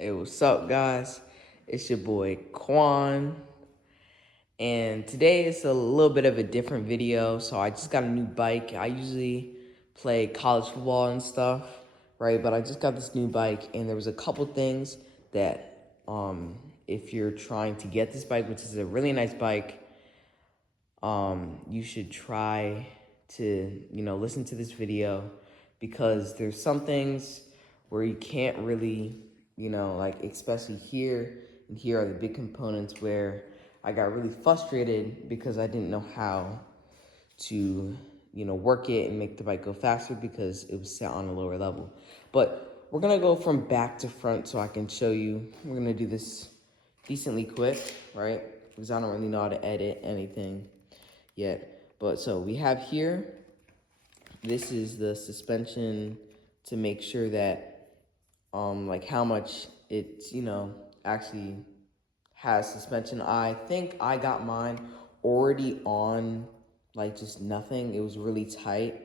Hey, what's up, guys? It's your boy Quan, and today it's a little bit of a different video. So I just got a new bike. I usually play college football and stuff, right? But I just got this new bike, and there was a couple things that, if you're trying to get this bike, which is a really nice bike, you should try to, listen to this video because there's some things where you can't really, like especially here, and here are the big components where I got really frustrated because I didn't know how to, work it and make the bike go faster because it was set on a lower level. But we're gonna go from back to front so I can show you. We're gonna do this decently quick, right? Because I don't really know how to edit anything yet. But so we have here, this is the suspension to make sure that like how much it's, actually has suspension. I think I got mine already on like just nothing. It was really tight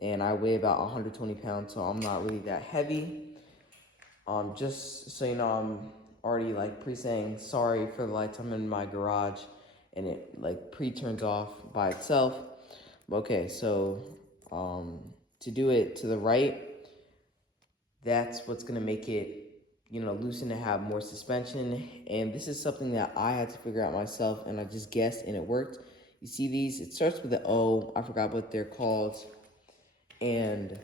and I weigh about 120 pounds, so I'm not really that heavy. Just so you know, I'm already like pre-saying sorry for the lights. I'm in my garage and it like pre-turns off by itself. Okay, so to do it to the right, that's what's gonna make it, loosen and have more suspension. And this is something that I had to figure out myself, and I just guessed, and it worked. You see these? It starts with an O. I forgot what they're called, and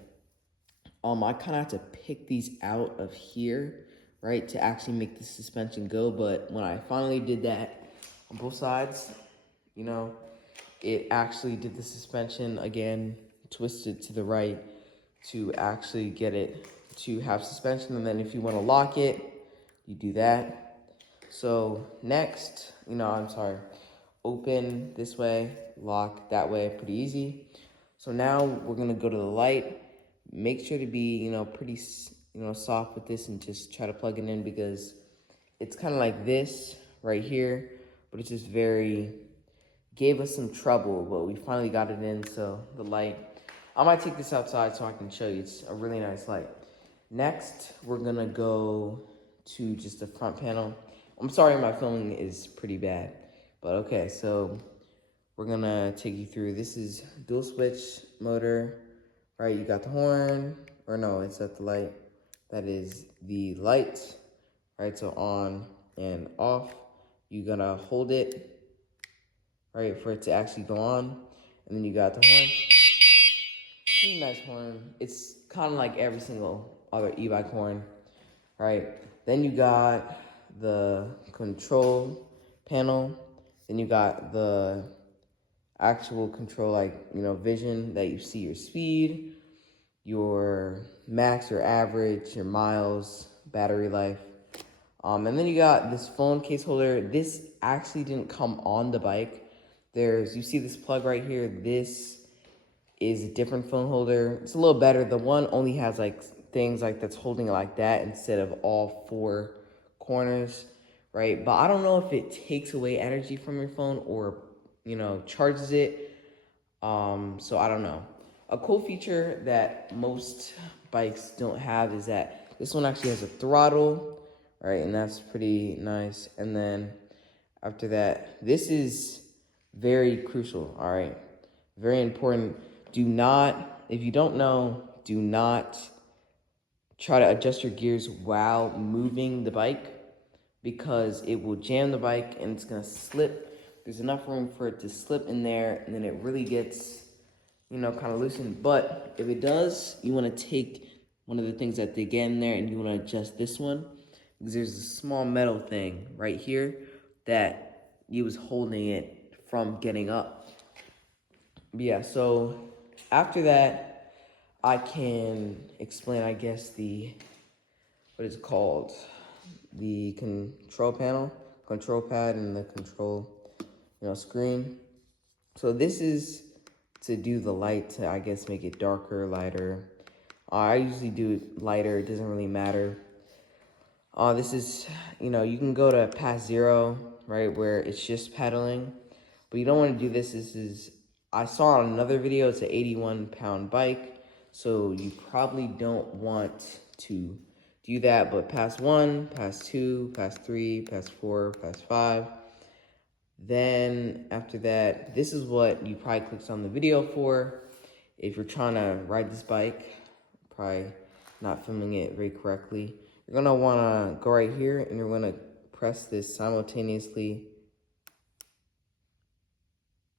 I kind of have to pick these out of here, right, to actually make the suspension go. But when I finally did that on both sides, it actually did the suspension again, twisted to the right to actually get it to have suspension. And then if you want to lock it, you do that. So next, open this way, lock that way, pretty easy. So now we're gonna go to the light. Make sure to be, pretty, soft with this and just try to plug it in because it's kind of like this right here, but it's just gave us some trouble, but we finally got it in. So the light, I might take this outside so I can show you. It's a really nice light. Next, we're gonna go to just the front panel. I'm sorry, my filming is pretty bad, but okay, so we're gonna take you through. This is dual switch motor, right? You got the horn, or no, it's at the light. That is the light, right? So on and off. You gotta hold it, right, for it to actually go on. And then you got the horn. Pretty nice horn. It's kind of like every single other e-bike horn, right? Then you got the control panel. Then you got the actual control, like, vision that you see your speed, your max, your average, your miles, battery life. And then you got this phone case holder. This actually didn't come on the bike. You see this plug right here. This is a different phone holder. It's a little better. The one only has like things like that's holding it like that instead of all four corners, right? But I don't know if it takes away energy from your phone or, charges it. So I don't know. A cool feature that most bikes don't have is that this one actually has a throttle, right? And that's pretty nice. And then after that, this is very crucial, all right? Very important. Do not, if you don't know, do not try to adjust your gears while moving the bike because it will jam the bike and it's gonna slip. There's enough room for it to slip in there and then it really gets, kind of loosened. But if it does, you wanna take one of the things that they get in there and you wanna adjust this one because there's a small metal thing right here that you was holding it from getting up. But yeah, so after that, I can explain, I guess, what is it called? The control panel, control pad, and the control, screen. So this is to do the light to, I guess, make it darker, lighter. I usually do it lighter, it doesn't really matter. This is, you can go to past 0, right, where it's just pedaling. But you don't want to do this. I saw on another video, it's an 81-pound bike. So you probably don't want to do that, but pass 1, pass 2, pass 3, pass 4, pass 5. Then after that, this is what you probably clicked on the video for. If you're trying to ride this bike, probably not filming it very correctly, you're gonna wanna go right here and you're gonna press this simultaneously,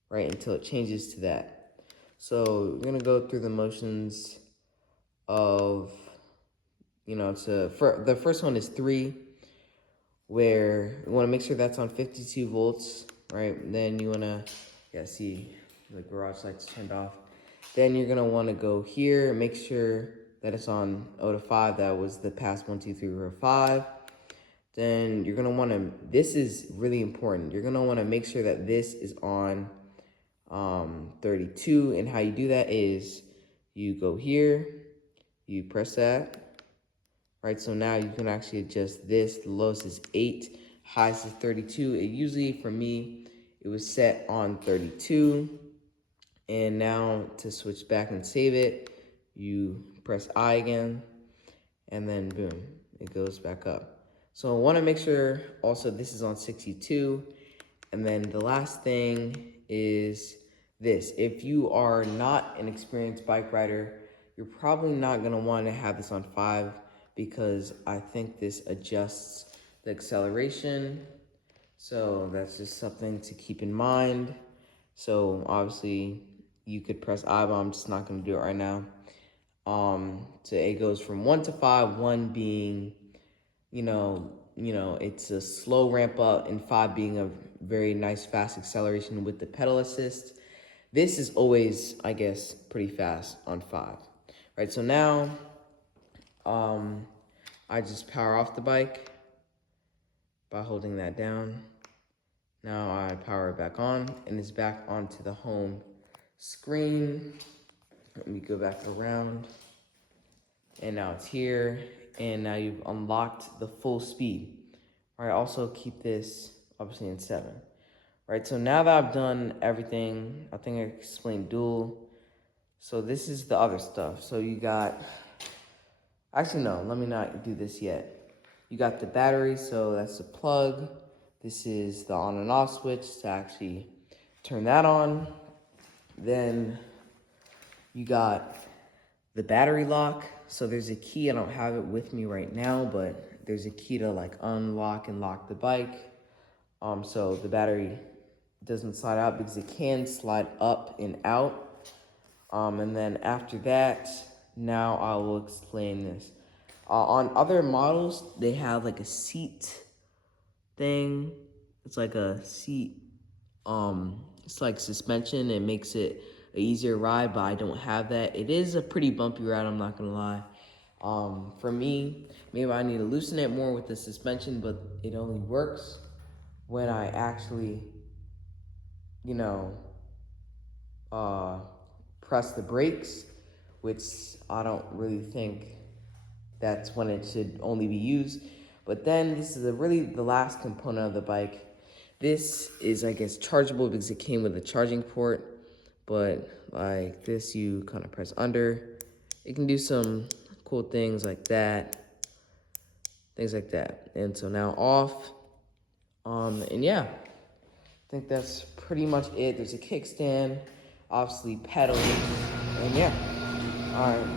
right, until it changes to that. So we're gonna go through the motions of, the first one is 3, where you wanna make sure that's on 52 volts, right? Then you wanna, see the garage lights turned off. Then you're gonna wanna go here, make sure that it's on 0 to 5, that was the pass 1, 2, 3, 4, 5. Then you're gonna wanna, this is really important, you're gonna wanna make sure that this is on 32, and how you do that is you go here, you press that, right? So now you can actually adjust this. The lowest is 8, highest is 32. It usually, for me, it was set on 32. And now to switch back and save it, you press I again, and then boom, it goes back up. So I wanna make sure also this is on 62. And then the last thing is this. If you are not an experienced bike rider, you're probably not gonna wanna have this on 5, because I think this adjusts the acceleration. So that's just something to keep in mind. So obviously you could press I, but I'm just not gonna do it right now. So it goes from 1 to 5, 1 being, it's a slow ramp up, and 5 being a very nice fast acceleration with the pedal assist. This is always, I guess, pretty fast on 5, right? So now, I just power off the bike by holding that down. Now I power it back on, and it's back onto the home screen. Let me go back around, and now it's here, and now you've unlocked the full speed. All right, also keep this obviously in 7. Right, so now that I've done everything, I think I explained dual. So this is the other stuff. So you got, actually no, let me not do this yet. You got the battery, so that's the plug. This is the on and off switch to actually turn that on. Then you got the battery lock. So there's a key, I don't have it with me right now, but there's a key to like unlock and lock the bike. So the battery doesn't slide out, because it can slide up and out. And then after that, now I will explain this. On other models, they have like a seat thing. It's like a seat, it's like suspension. It makes it an easier ride, but I don't have that. It is a pretty bumpy ride, I'm not gonna lie. For me, maybe I need to loosen it more with the suspension, but it only works when I actually, press the brakes, which I don't really think that's when it should only be used. But then this is really the last component of the bike. This is, I guess, chargeable because it came with a charging port, but like this, you kind of press under. It can do some cool things like that, And so now off, and yeah, I think that's pretty much it. There's a kickstand, obviously pedals, and yeah. All right.